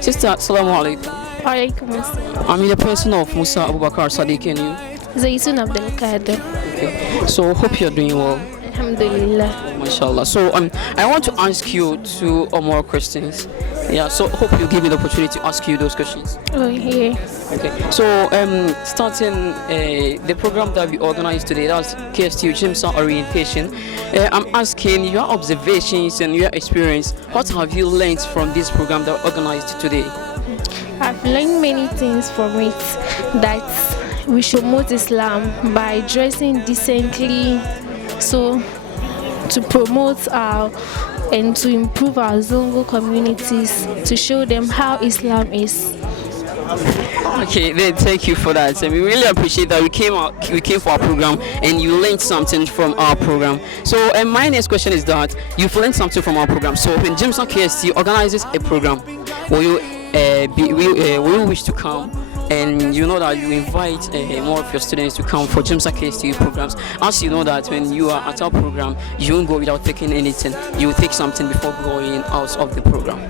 Sister, Assalamu alaikum. Walaikum assalam. I'm in the person of Musa Abubakar Sadiq and you. Zaitun Abdul Qadir. Okay. So hope you're doing well. Alhamdulillah. Mashallah. So I want to ask you two or more questions. Yeah. So hope you give me the opportunity to ask you those questions. Oh, yeah. Okay. So starting the program that we organized today, that's KsTU GMSA orientation. I'm asking your observations and your experience. What have you learned from this program that we organized today? I've learned many things from it, that we should promote Islam by dressing decently, so to promote our and to improve our Zongo communities, to show them how Islam is. Okay, then thank you for that. And we really appreciate that we came for our program and you learned something from our program. So my next question is that you've learned something from our program. So when GMSA KsTU organizes a program, will you wish to come? And you know that you invite more of your students to come for GMSA KsTU programs. As you know that when you are at our program, you won't go without taking anything. You will take something before going out of the program.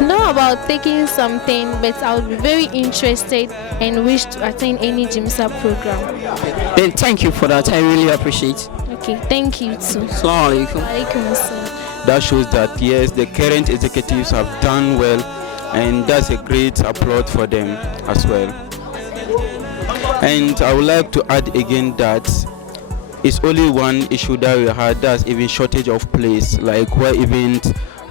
Know about taking something, but I would be very interested and wish to attend any GMSA program. Then thank you for that. I really appreciate. Okay, thank you too. Assalamu alaikum. Walaikum assalam. That shows that yes, the current executives have done well, and that's a great applaud for them as well. And I would like to add again that it's only one issue that we had, that's even shortage of place, like where even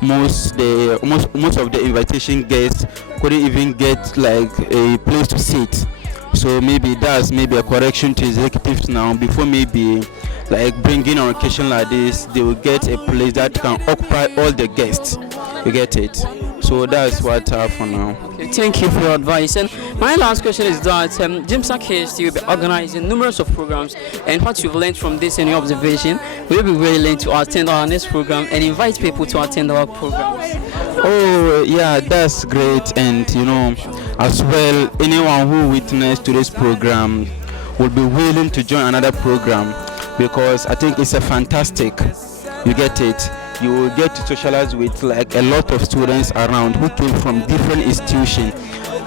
most of the invitation guests couldn't even get like a place to sit. So maybe that's a correction to executives now, before maybe like bringing on occasion like this, they will get a place that can occupy all the guests. You get it? So that's what I have for now. Okay, thank you for your advice. And my last question is that GMSA KsTU will be organizing numerous of programs, and what you've learned from this and your observation, will be willing to attend our next program and invite people to attend our programs. Oh yeah, that's great. And you know, as well, anyone who witnessed to this program will be willing to join another program, because I think it's a fantastic. You get it? You will get to socialize with like a lot of students around who came from different institutions,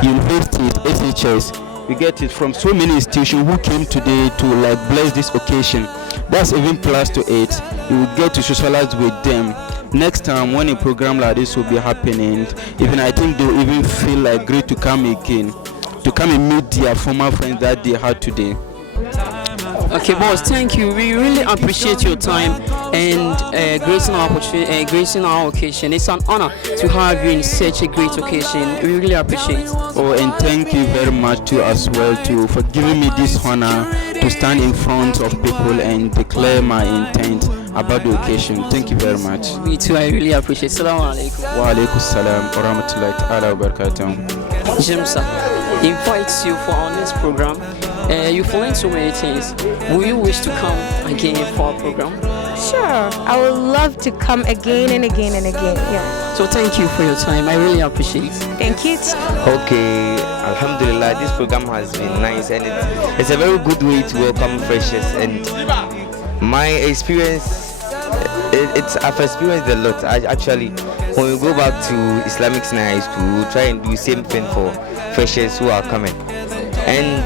universities, SHS. You get it, from so many institutions who came today to like bless this occasion. That's even plus to it. You will get to socialize with them. Next time when a program like this will be happening, even I think they will even feel like great to come again, to come and meet their former friends that they had today. Okay, boss, thank you. We really appreciate your time and gracing our opportunity, gracing our occasion. It's an honor to have you in such a great occasion. We really appreciate it. Oh, and thank you very much too as well too for giving me this honor to stand in front of people and declare my intent about the occasion. Thank you very much. Me too, I really appreciate it. Assalamu alaikum. Wa alaikum salam wa rahmatullahi ta'ala wa barakatuh. GMSA invites you for our next program. You've learned so many things. Will you wish to come again for our program? Sure, I would love to come again and again and again. Yeah. So thank you for your time. I really appreciate it. Thank you. Okay, Alhamdulillah, this program has been nice, and it's a very good way to welcome freshers. And my experience, I've experienced a lot. Actually, when we go back to Islamic Senior High School, we'll try and do the same thing for freshers who are coming. And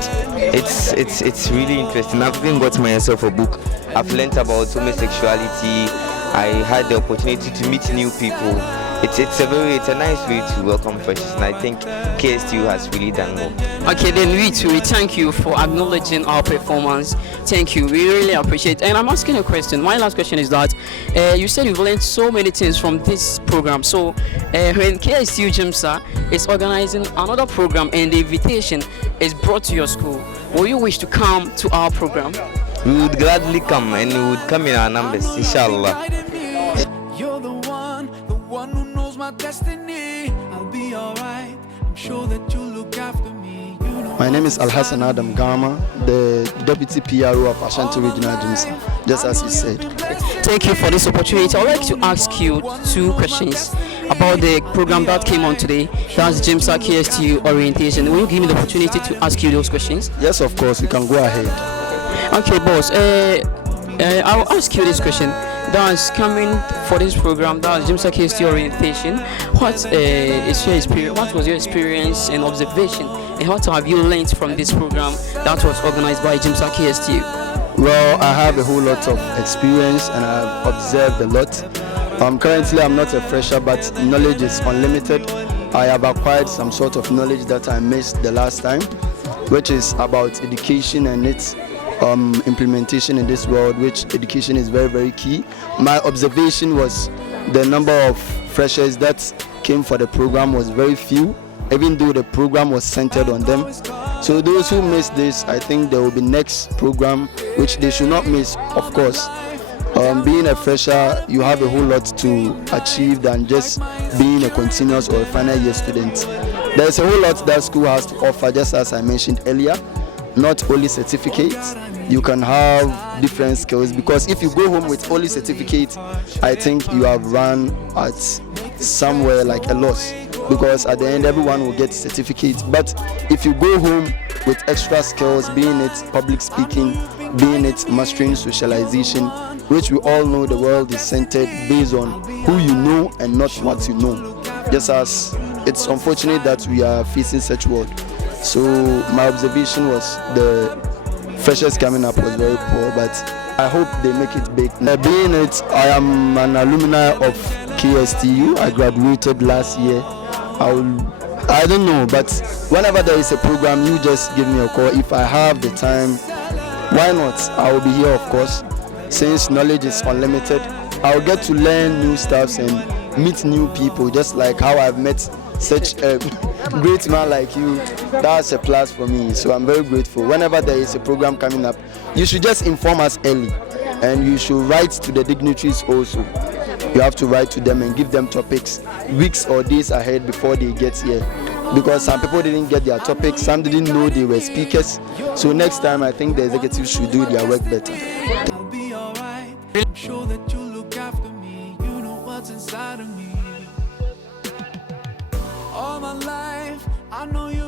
it's really interesting. I've even got myself a book. I've learned about homosexuality. I had the opportunity to meet new people. It's a nice way to welcome freshers, and I think KsTU has really done well. Okay, then we thank you for acknowledging our performance. Thank you, we really appreciate it. And I'm asking a question. My last question is that you said you've learned so many things from this program. So when KsTU GMSA is organizing another program and the invitation is brought to your school, will you wish to come to our program? We would gladly come, and we would come in our numbers, inshallah. You're the one who knows my destiny. I'll be alright. I'm sure that you'll look after me. You know My name is Alhassan Adam Gama, the Deputy PRO of Ashanti Regional GMSA, just as you said. Thank you for this opportunity. I'd like to ask you two questions about the program that came on today. That's GMSA KsTU orientation. Will you give me the opportunity to ask you those questions? Yes, of course, you can go ahead. Okay, boss. I'll ask you this question. That's coming for this program. That's GMSA KsTU orientation. What is your experience? What was your experience and observation, and what have you learned from this program that was organized by GMSA KsTU? Well, I have a whole lot of experience and I've observed a lot. Currently, I'm not a fresher, but knowledge is unlimited. I have acquired some sort of knowledge that I missed the last time, which is about education and its implementation in this world, which education is very, very key. My observation was the number of freshers that came for the program was very few, even though the program was centered on them. So those who missed this, I think there will be next program, which they should not miss, of course. Being a fresher, you have a whole lot to achieve than just being a continuous or a final year student. There's a whole lot that school has to offer, just as I mentioned earlier. Not only certificates, you can have different skills, because if you go home with only certificates, I think you have run at somewhere like a loss, because at the end everyone will get certificates. But if you go home with extra skills, being it public speaking, being it mastering socialization, which we all know the world is centered based on who you know and not what you know, just as it's unfortunate that we are facing such world. So my observation was the freshers coming up was very poor, but I hope they make it big. Being it, I am an alumni of KsTU. I graduated last year. I don't know, but whenever there is a program, you just give me a call. If I have the time, why not? I will be here, of course. Since knowledge is unlimited, I'll get to learn new stuff and meet new people, just like how I've met such a great man like you. That's a plus for me, so I'm very grateful. Whenever there is a program coming up, you should just inform us early, and you should write to the dignitaries also. You have to write to them and give them topics weeks or days ahead before they get here, because some people didn't get their topics, some didn't know they were speakers. So next time I think the executives should do their work better. I'll be alright. I'm sure that you look after me. You know what's inside of me. All my life, I know you